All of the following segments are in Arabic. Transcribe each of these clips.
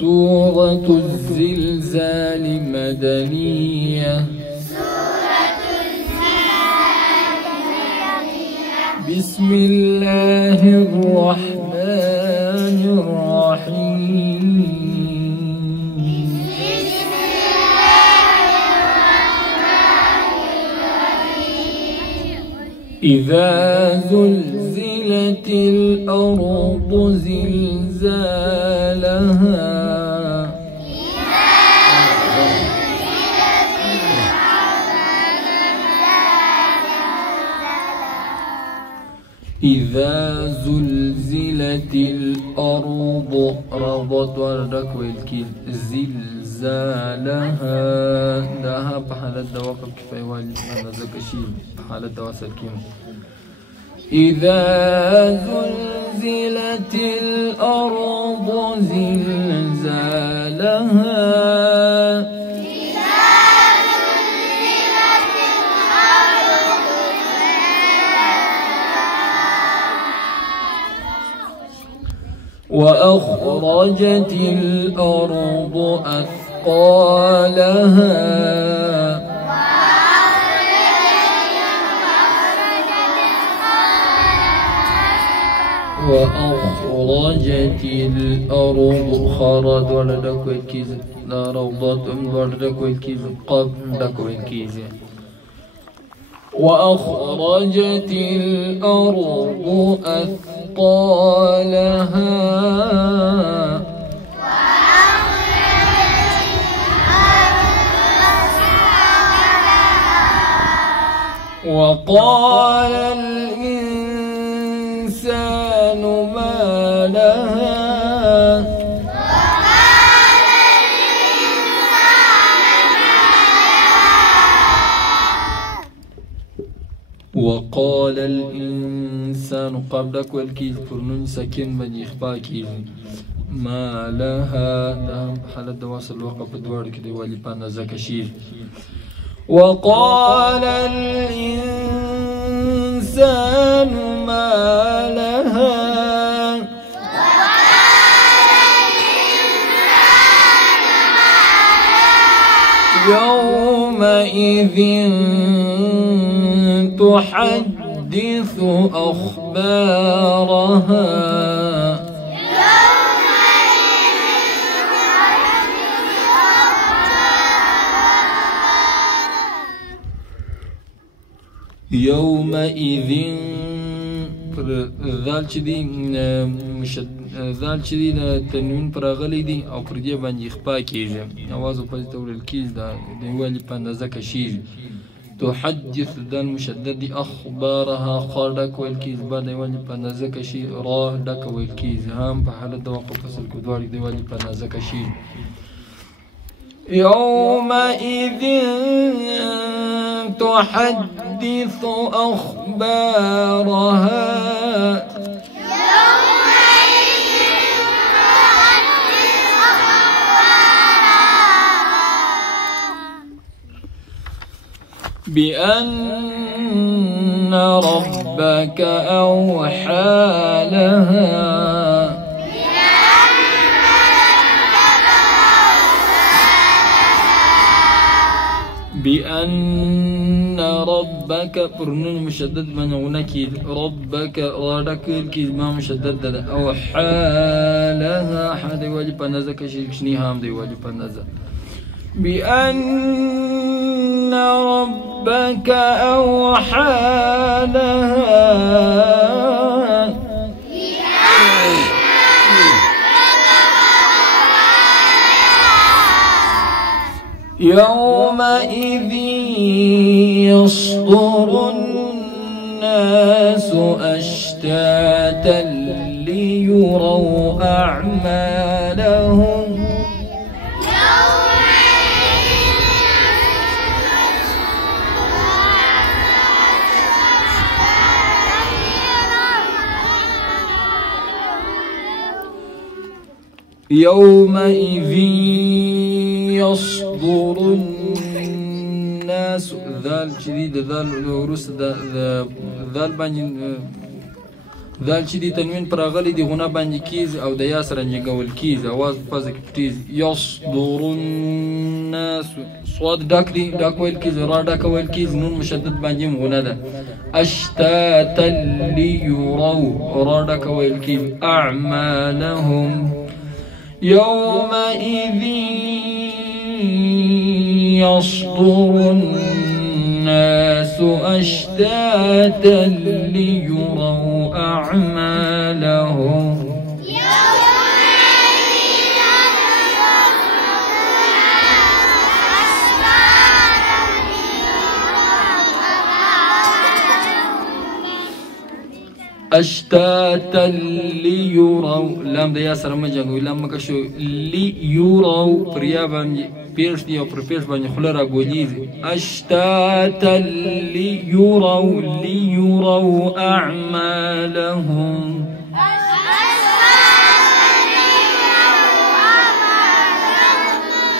سورة الزلزال مدنية. بسم الله الرحمن الرحيم. إذا زلزلت الأرض زلزالها. إذا زلزلت الأرض ربط وردك والكيل زلزالها داها بحالة دوقف كفاية والي أنا زكشي بحالة دواسل كيم. إذا زلزلت الأرض زلزالها. وأخرجت الأرض أثقالها. وأخرجت الأرض خرج ولدك والكيز لا روضات ولدك والكيز قبلك والكيز. وأخرجت الأرض أثقالها. وقال الإنسان ما لها. وقال الإنسان قبلك والكيز فرنون سكين من إخفاء كيز ما لها ده حالة دواصل وقف دوار كده والي بانا زكشير. وقال الإنسان ما لها. يومئذ تحدث أخبارها. يومئذ ذال چدي ذال چدي تنوين پر غلي دي او پر دې باندې اخفاء کیږي اواز په تورل کیږي دا د ویلي په اندازه کشي. تحدث دان مشدد أخبارها خارك والكيز بعد يوالي بنازك شيء راه دك والكيز هام بحالة دوقف فصل كدواري ديوالي بنازك شيء. يومئذ تحدث أخبارها. بأن ربك أوحى لها. بأن ربك برنون مشدد من هناك ربك رادك الكلمة مشدد أوحى لها حد واجب نزك شني هام دي واجب نزك. بأن ربك أوحى لها. يومئذ يصدر الناس أشتاتا ليروا أعمالهم. يومئذ يصدر الناس ذال شديد ذال ورس ذال باني دال چې دی تنوین پر راغلی دی غونه باندې کیږي او د یا سره نجګول کیږي اواز په فاز کې پټیږي یصدر الناس صاد ډک دی ډک ویل کیږي را ډک ویل کیږي نون مشدد باندې غونه ده اشتاتا ليروا را ډک ویل کیږي اعمالهم يومئذ يصدر الناس أشتاتا ليروا أعمالهم أشتاتا ليروا لام ده يا سلام جانگو لام مکشو ليروا پریابا پیش دی او پر پیش باندې خله را ګولیږي اشتاتا ليروا اعمالهم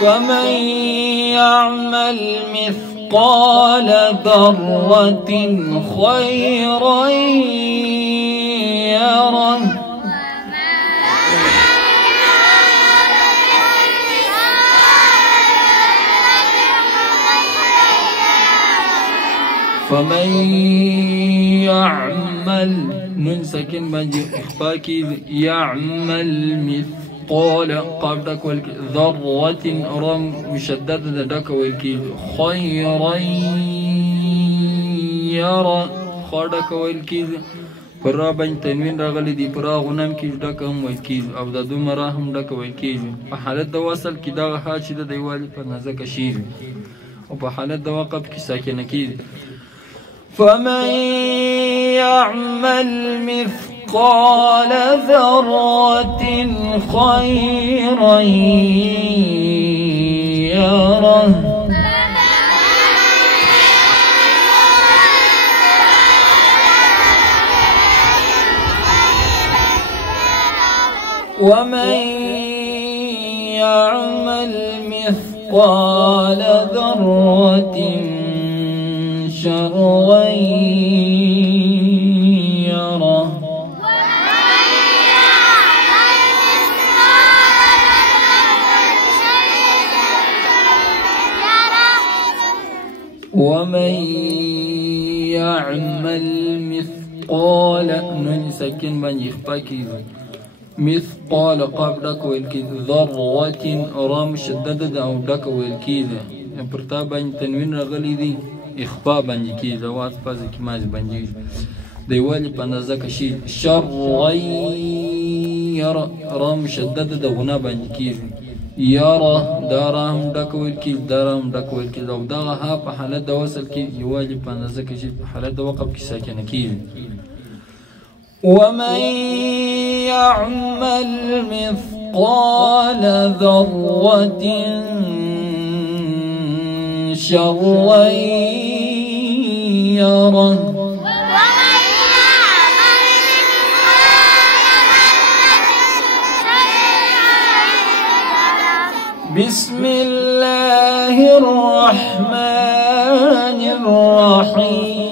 فمن يعمل مثقال ذرة خيرا يره فمن يعمل نون ساكن باندې اخفاء کی يعمل مثقال قاف دک ول ذره رم مشدد دک ول کی خيرا يرى خدک ول کی پر را باندې تنوین راغلی دی پر غنم کی دک هم ول کی او د دومره هم دک ول کی په حالت د وصل کی دا ها چې د دیوال په نزدک شي او په حالت د وقف کی ساکنه کی فمن يعمل مثقال ذرة خيرا يره ومن يعمل مثقال ذرة شرا يره ومن يعمل مثقال نون ساكن بان يخفى كيزو مثقال قاب دك والكيز ذرة رام شدد او دك والكيز پرتابان تنوین راغلی دی اخفاء باندې کیږي واز پاز کی ماز باندې دی والی په اندازه کې شي شر ير رام شدد د غنا باندې کیږي يرى دارهم دکول کی دارهم دکول کی او دغه ها په حالت د وصل کې یوالی په اندازه کې شي په حالت د وقف کې ساکنه کیږي ومن يعمل مثقال ذرة شرا يره بسم الله الرحمن الرحيم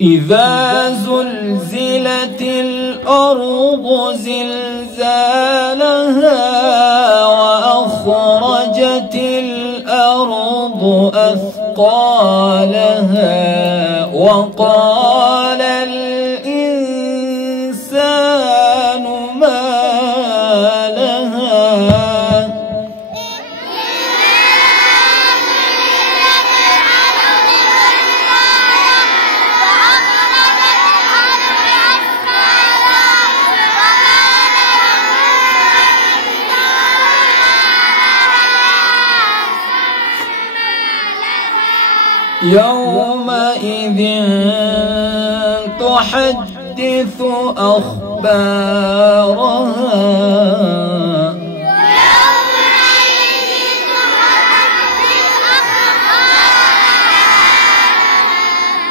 إذا زلزلت الأرض زلزالها وأخرجت الأرض أثقالها وقال الإنسان ما لها يومئذ تحدث أخبارها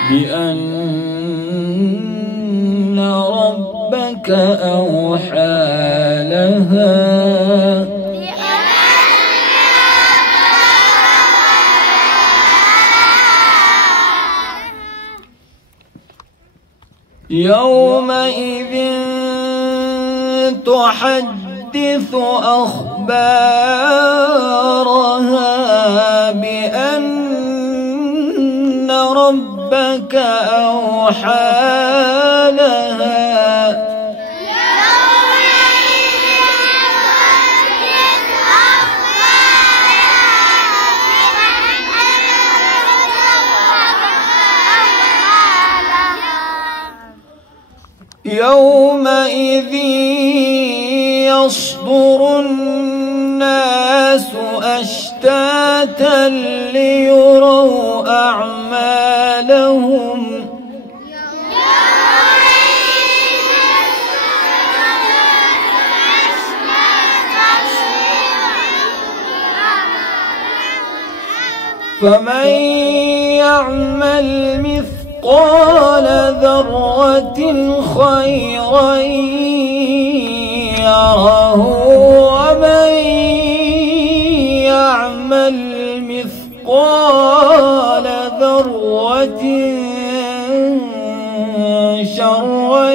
بأن ربك أوحى لها يومئذ تحدث أخبارها بأن ربك أوحى لها يومئذ يصدر الناس أشتاتا ليروا أعمالهم فمن يعمل مثقال ذرة خيرا يره ومن يعمل مثقال ذرة شرا